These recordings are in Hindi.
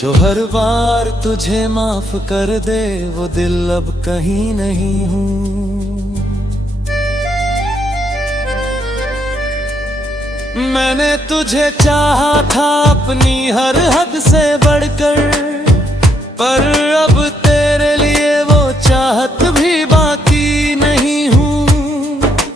जो हर बार तुझे माफ कर दे वो दिल अब कहीं नहीं हूँ। मैंने तुझे चाहा था अपनी हर हद से बढ़कर, पर अब तेरे लिए वो चाहत भी बाकी नहीं हूँ।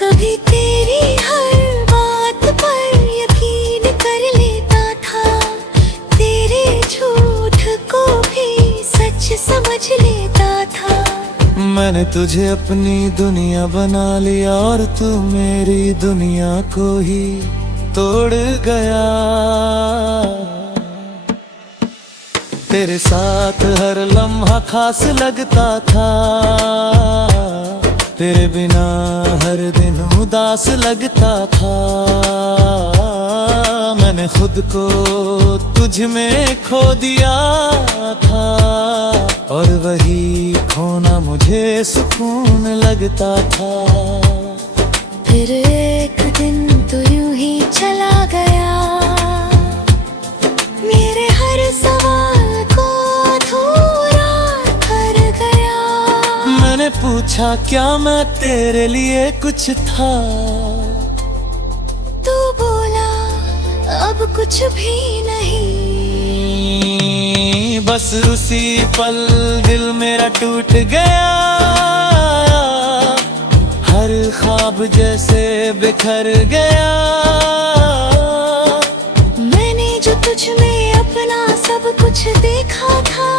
कभी तेरी हर बात पर यकीन कर लेता था, तेरे झूठ को भी सच समझ लेता था। मैंने तुझे अपनी दुनिया बना लिया और तू मेरी दुनिया को ही तोड़ गया। तेरे साथ हर लम्हा खास लगता था, तेरे बिना हर दिन उदास लगता था। मैंने खुद को तुझ में खो दिया था, और वही खोना मुझे सुकून लगता था। फिर एक दिन तो यूं ही चला गया, मेरे हर सवाल को अधूरा कर गया। मैंने पूछा क्या मैं तेरे लिए कुछ था, तू बोला अब कुछ भी नहीं। बस उसी पल दिल मेरा टूट गया, हर ख्वाब जैसे बिखर गया। मैंने जो तुझ में अपना सब कुछ देखा था,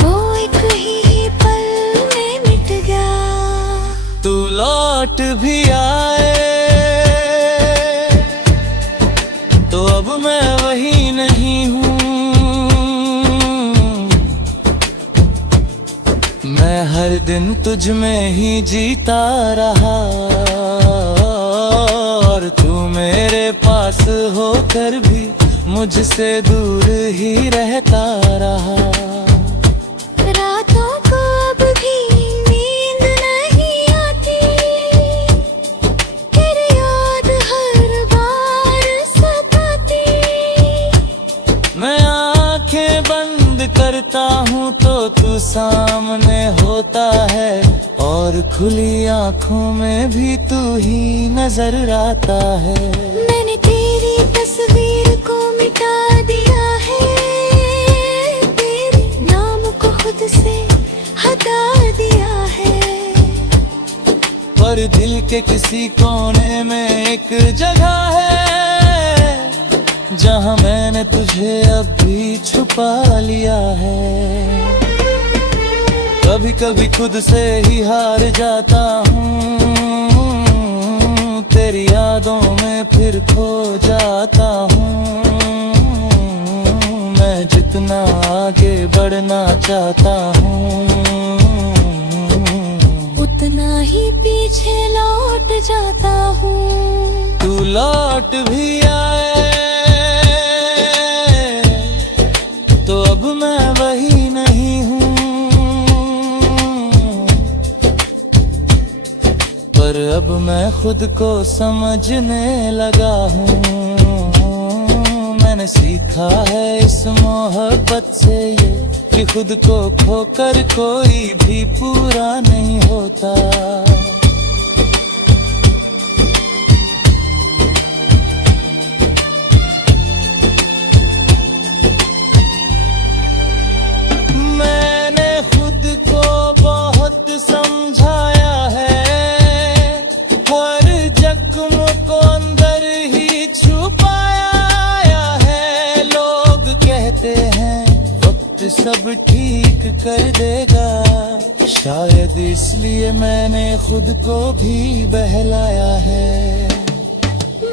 वो एक ही पल में मिट गया। तू लौट भी आए तो अब मैं वही नहीं हूँ। मैं हर दिन तुझ में ही जीता रहा, और तू मेरे पास होकर भी मुझसे दूर ही रहता रहा। रातों को अब भी नींद नहीं आती, तेरी याद हर बार सताती। मैं आंखें बंद करता हूँ तो तू सामने होता है, और खुली आंखों में भी तू ही नजर आता है। मैंने तेरी तस्वीर को मिटा दिया है, तेरे नाम को खुद से हटा दिया है। पर दिल के किसी कोने में एक जगह है, जहाँ मैंने तुझे अब भी छुपा लिया है। कभी कभी खुद से ही हार जाता हूँ, तेरी यादों में फिर खो जाता हूँ। मैं जितना आगे बढ़ना चाहता हूँ, उतना ही पीछे लौट जाता हूँ। तू लौट भी आए तो अब मैं वही नहीं हूँ। पर अब मैं खुद को समझने लगा हूँ। मैंने सीखा है इस मोहब्बत से ये, कि खुद को खोकर कोई भी पूरा नहीं होता। सब ठीक कर देगा, शायद इसलिए मैंने खुद को भी बहलाया है।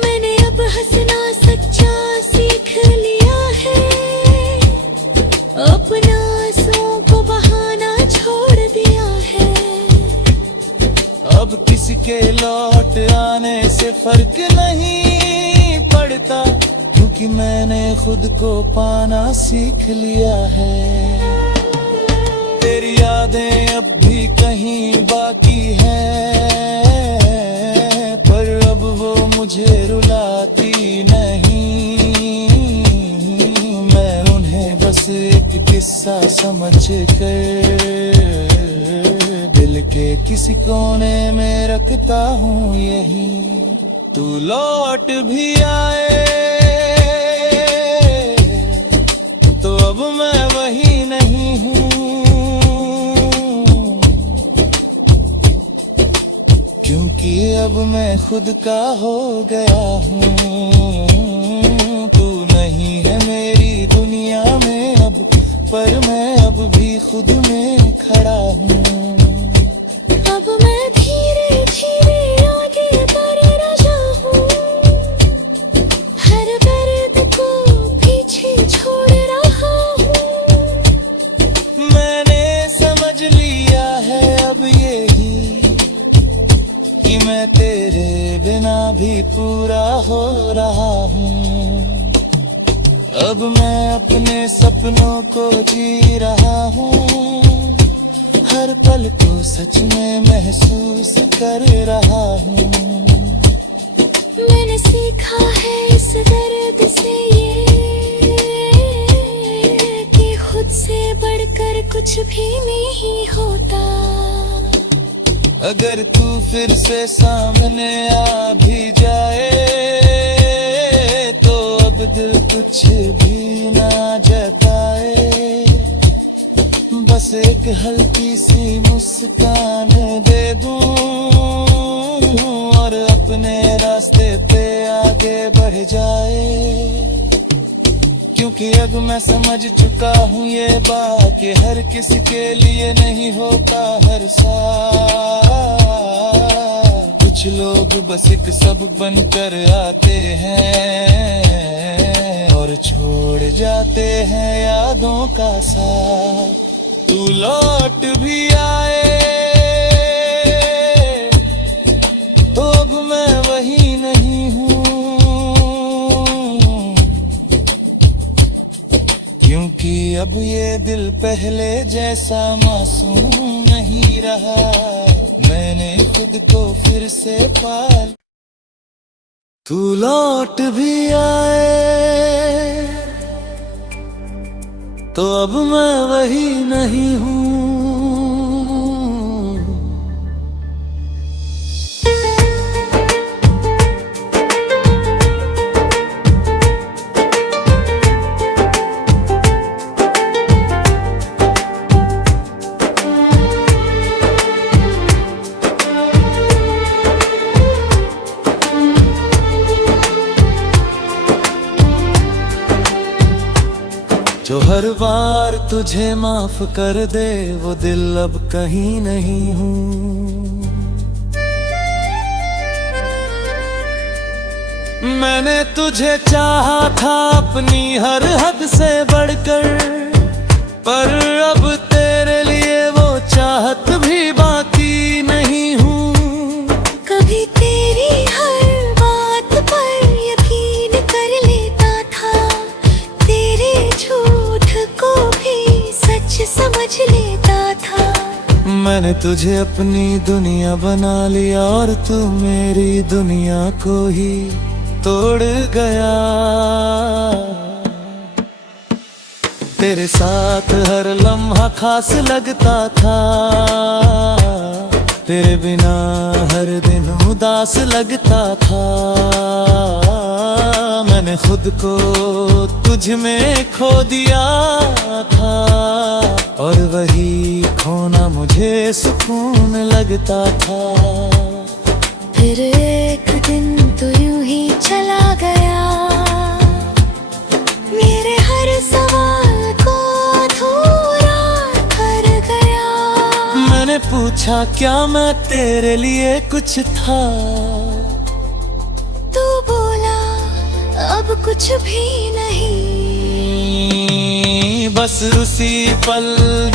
मैंने अब हंसना सच्चा सीख लिया है, अपना आंसुओं को बहाना छोड़ दिया है। अब किसी के लौट आने से फर्क नहीं पड़ता, क्योंकि मैंने खुद को पाना सीख लिया है। तेरी यादें अब भी कहीं बाकी हैं, पर अब वो मुझे रुलाती नहीं। मैं किसी कोने में रखता हूँ यही। तू लौट भी आए तो अब मैं वही नहीं हूँ, क्योंकि अब मैं खुद का हो गया हूँ। तू नहीं है मेरी दुनिया में अब, पर मैं अब भी खुद में खड़ा हूँ। अब मैं धीरे धीरे आगे बढ़ रहा हूँ, हर दर्द को पीछे छोड़ रहा हूँ। मैंने समझ लिया है अब यही कि मैं तेरे बिना भी पूरा हो रहा हूँ। अब मैं अपने सपनों को जी रहा हूँ, हर पल को सच में महसूस कर रहा हूँ। मैंने सीखा है इस दर्द से ये कि खुद से बढ़कर कुछ भी नहीं होता। अगर तू फिर से सामने आ भी जाए तो अब दिल कुछ भी ना जताए, बस एक हल्की सी मुस्कान दे दूं और अपने रास्ते पे आगे बढ़ जाए। क्योंकि अब मैं समझ चुका हूँ ये बात कि हर किसी के लिए नहीं होता हर साथ। कुछ लोग बस एक सबक बनकर आते हैं और छोड़ जाते हैं यादों का साथ। तू लौट भी आए तो अब मैं वही नहीं हूँ, क्योंकि अब ये दिल पहले जैसा मासूम नहीं रहा। मैंने खुद को फिर से पाल। तू लौट भी आए तो अब मैं वही नहीं हूँ। जो हर बार तुझे माफ कर दे वो दिल अब कहीं नहीं हूँ। मैंने तुझे चाहा था अपनी हर हद से बढ़कर, पर अब तेरे लिए वो चाहत भी बाकी नहीं हूँ। कभी तेरी हर बात पर यकीन कर लेता था, तेरे झूठ को भी सच समझ लेता था। मैंने तुझे अपनी दुनिया बना लिया और तू मेरी दुनिया को ही तोड़ गया। तेरे साथ हर लम्हा खास लगता था, तेरे बिना हर दिन उदास लगता था। मैंने खुद को तुझ में खो दिया था और वही खोना मुझे सुकून लगता था। फिर एक दिन तो यूं ही चला गया, मेरे हर सवाल को अधूरा कर गया। मैंने पूछा क्या मैं तेरे लिए कुछ था, तू बोला अब कुछ भी नहीं। बस उसी पल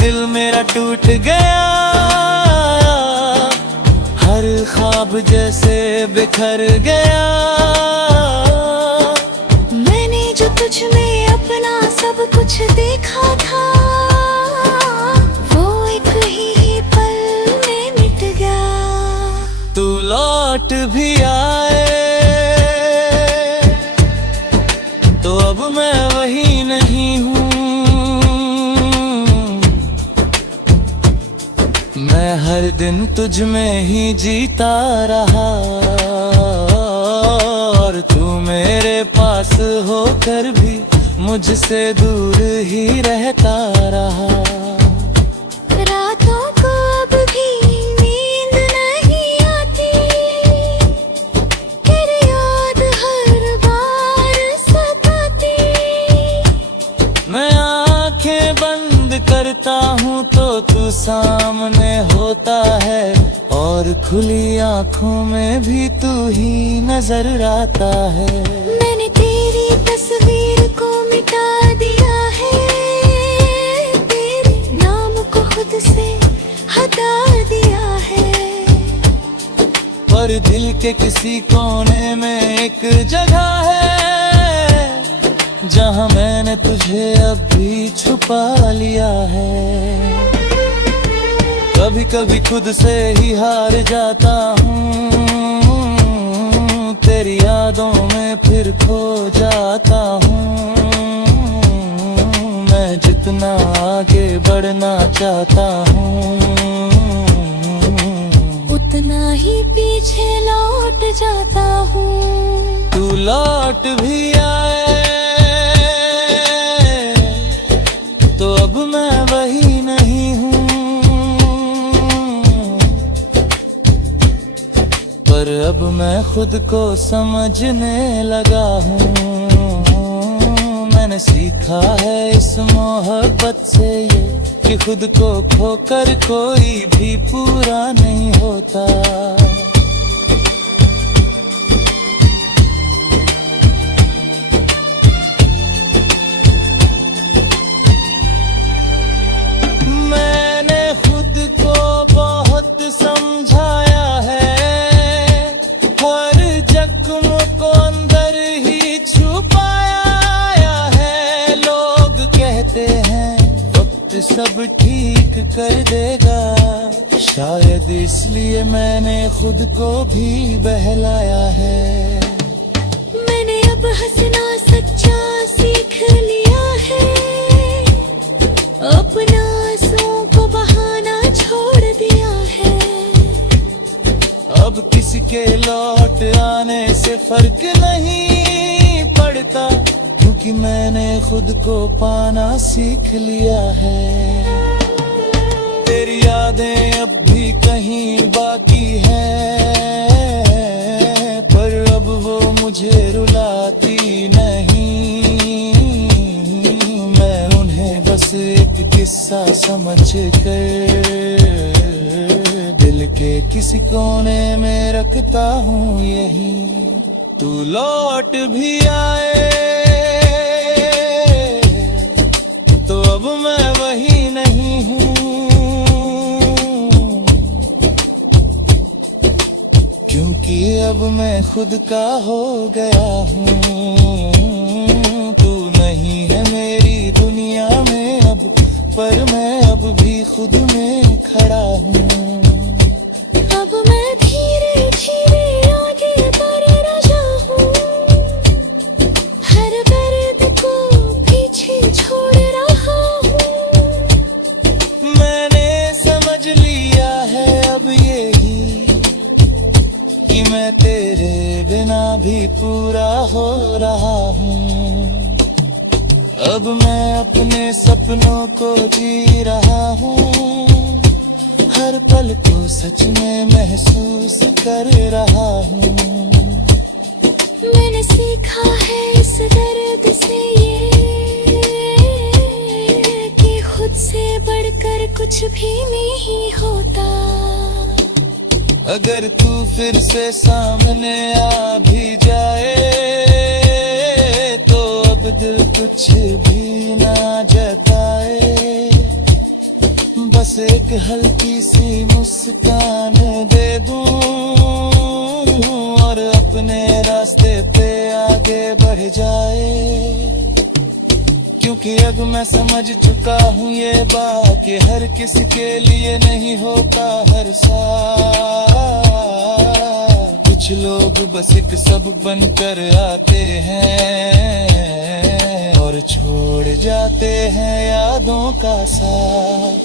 दिल मेरा टूट गया, हर ख्वाब जैसे बिखर गया। मैंने जो तुझ में अपना सब कुछ देखा था, वो एक ही पल में मिट गया। तू लौट भी आए तो अब मैं वही नहीं हूँ। मैं हर दिन तुझ में ही जीता रहा, और तू मेरे पास होकर भी मुझसे दूर ही रहता रहा। रातों को अब भी नींद नहीं आती, तेरी याद हर बार सताती। मैं आंखें बंद करता हूँ तो तू सामने होता है, और खुली आंखों में भी तू ही नजर आता है। मैंने तेरी तस्वीर को मिटा दिया है, तेरे नाम को खुद से हटा दिया है। पर दिल के किसी कोने में एक जगह है, जहाँ मैंने तुझे अब भी छुपा लिया है। कभी कभी खुद से ही हार जाता हूँ, तेरी यादों में फिर खो जाता हूँ। मैं जितना आगे बढ़ना चाहता हूँ, उतना ही पीछे लौट जाता हूँ। तू लौट भी आए तो अब मैं वही नहीं हूँ, पर अब मैं खुद को समझने लगा हूँ। मैंने सीखा है इस मोहब्बत से ये, कि खुद को खोकर कोई भी पूरा नहीं होता। मैंने खुद को बहुत समझाया है, हर जख्म को अंदर ही छुपाया है। लोग कहते हैं वक्त सब ठीक कर देगा, शायद इसलिए मैंने खुद को भी बहलाया है। मैंने अब हंसना सच्चा सीख लिया है, अपना आंसुओं को बहाना छोड़ दिया है। अब किसी के लौट आने से फर्क नहीं पड़ता, क्योंकि मैंने खुद को पाना सीख लिया है। तेरी यादें अब भी कहीं बाकी हैं, पर अब वो मुझे रुलाती नहीं। मैं उन्हें बस एक किस्सा समझ कर दिल के किसी कोने में रखता हूँ यही। तू लौट भी आए तो अब मैं वही नहीं हूँ, क्योंकि अब मैं खुद का हो गया हूँ। तू नहीं है मेरी दुनिया में अब, पर मैं अब भी खुद में खड़ा हूँ। अब मैं धीरे धीरे आगे बढ़ रहा हूँ, हर दर्द को पीछे छोड़ रहा हूँ। मैंने समझ लिया है अब यही, कि मैं तेरे बिना भी पूरा हो रहा हूँ। अब मैं अपने सपनों को जी रहा हूँ, हर पल को सच में महसूस कर रहा हूँ। मैंने सीखा है इस दर्द से ये, कि खुद से बढ़कर कुछ भी नहीं होता। अगर तू फिर से सामने आ भी जाए तो अब दिल कुछ भी ना जताए, बस एक हल्की सी मुस्कान दे दूं और अपने रास्ते पे आगे बढ़ जाए। क्योंकि अब मैं समझ चुका हूँ ये बात, कि हर किसी के लिए नहीं होता हर साथ। कुछ लोग बस एक सबक बनकर आते हैं और छोड़ जाते हैं यादों का साथ।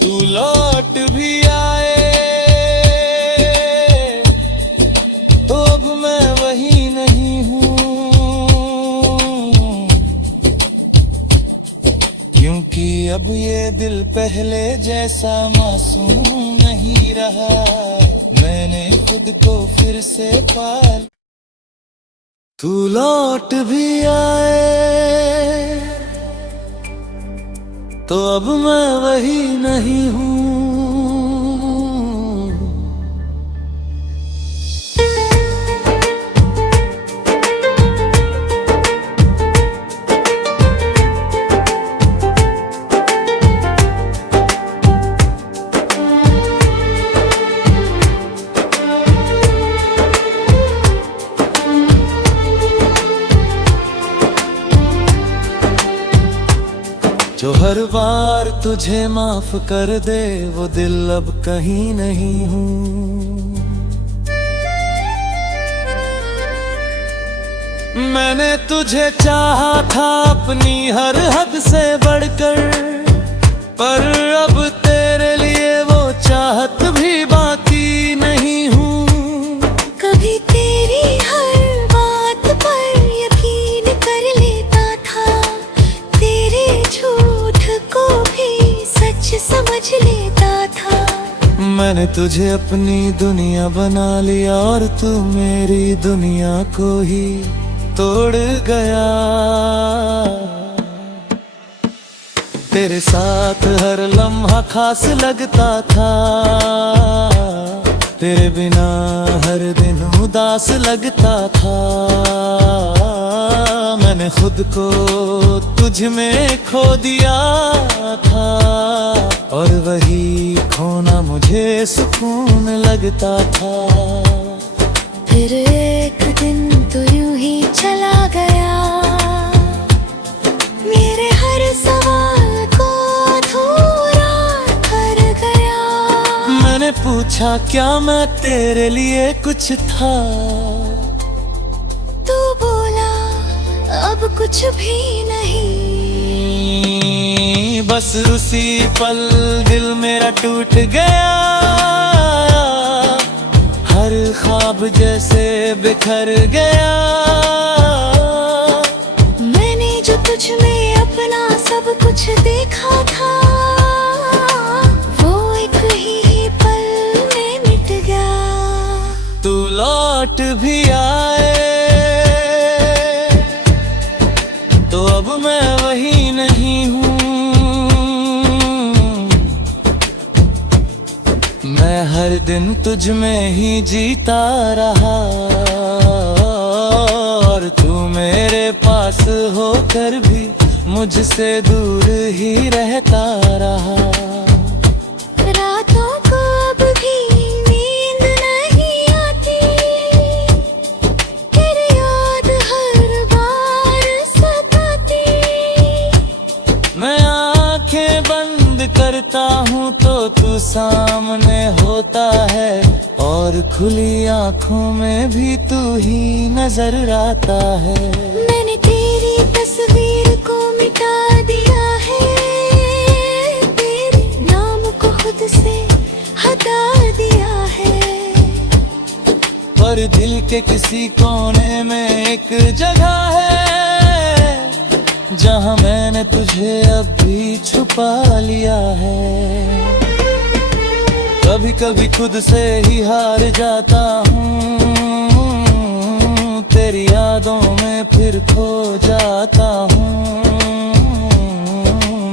तू लौट भी आए अब ये दिल पहले जैसा मासूम नहीं रहा, मैंने खुद को फिर से पाल। तू लौट भी आए तो अब मैं वही नहीं हूँ। जो हर बार तुझे माफ कर दे वो दिल अब कहीं नहीं हूँ। मैंने तुझे चाहा था अपनी हर हद से बढ़कर, पर अब तेरे लिए वो चाहत भी बाकी नहीं हूँ। कभी तेरी हर बात पर यकीन कर लेता था, तेरे झूठ को भी सच समझ लेता था। मैंने तुझे अपनी दुनिया बना लिया और तू मेरी दुनिया को ही तोड़ गया। तेरे साथ हर लम्हा खास लगता था, तेरे बिना हर दिन उदास लगता था। मैंने खुद को तुझ में खो दिया था, और वही खोना मुझे सुकून लगता था। फिर एक दिन तो यूं ही चला गया, मेरे हर सवाल को अधूरा कर गया। मैंने पूछा क्या मैं तेरे लिए कुछ था, तू बोला अब कुछ भी नहीं। बस उसी पल दिल मेरा टूट गया, हर ख्वाब जैसे बिखर गया। मैंने जो तुझ में अपना सब कुछ देखा था, वो एक ही पल में मिट गया। तू लौट भी आए तो अब मैं वही नहीं हूँ। मैं हर दिन तुझ में ही जीता रहा, और तू मेरे पास होकर भी मुझसे दूर ही रहता रहा। रातों को अब भी नींद नहीं आती, तेरी याद हर बार सताती। मैं आंखें बंद करता हूँ तो तू सामने होता है, और खुली आंखों में भी तू ही नजर आता है। मैंने तेरी तस्वीर को मिटा दिया है, तेरे नाम को खुद से हटा दिया है। पर दिल के किसी कोने में एक जगह है, जहाँ मैंने तुझे अब भी छुपा लिया है। कभी कभी खुद से ही हार जाता हूँ, तेरी यादों में फिर खो जाता हूँ।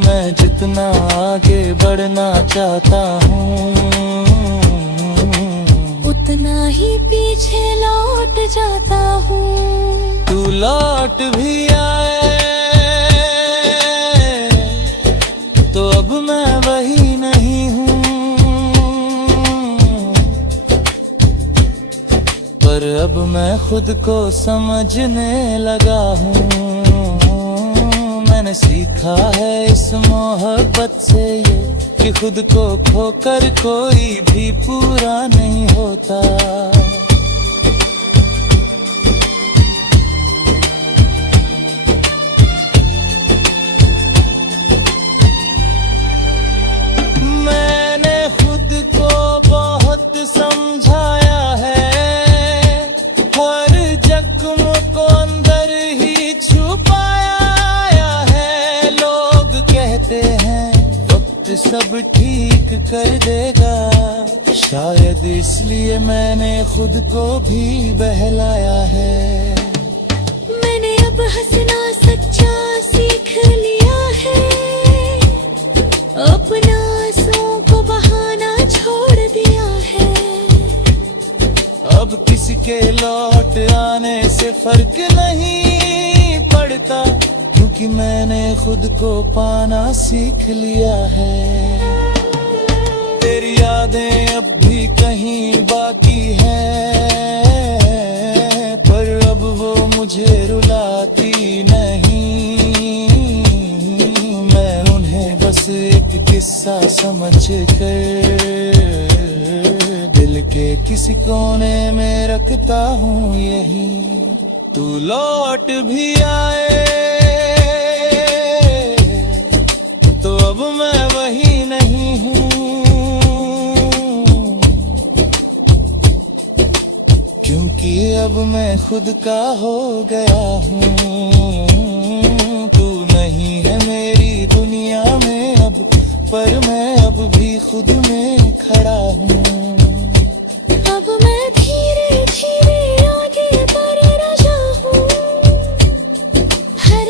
मैं जितना आगे बढ़ना चाहता हूँ, उतना ही पीछे लौट जाता हूँ। तू लौट भी आए तो अब मैं वही नहीं हूँ। पर अब मैं खुद को समझने लगा हूँ। मैंने सीखा है इस मोहब्बत से ये, कि खुद को खोकर कोई भी पूरा नहीं होता। मैंने खुद को बहुत समझाया है, हर जख्म को अंदर ही छुपाया है। लोग कहते हैं सब ठीक कर देगा। शायद इसलिए मैंने खुद को भी बहलाया है। मैंने अब हंसना सच्चा सीख लिया है, अपना आंसुओं को बहाना छोड़ दिया है। अब किसी के लौट आने से फर्क नहीं पड़ता, क्योंकि मैंने खुद को पाना सीख लिया है। तेरी यादें अब भी कहीं बाकी हैं, पर अब वो मुझे रुलाती नहीं। मैं उन्हें बस एक किस्सा समझ कर दिल के किसी कोने में रखता हूँ यही। तू लौट भी आए तो अब मैं वही नहीं हूँ, क्योंकि अब मैं खुद का हो गया हूँ। तू नहीं है मेरी दुनिया में अब, पर मैं अब भी खुद में खड़ा हूँ। अब मैं धीरे धीरे आगे बढ़ रहा हूँ, हर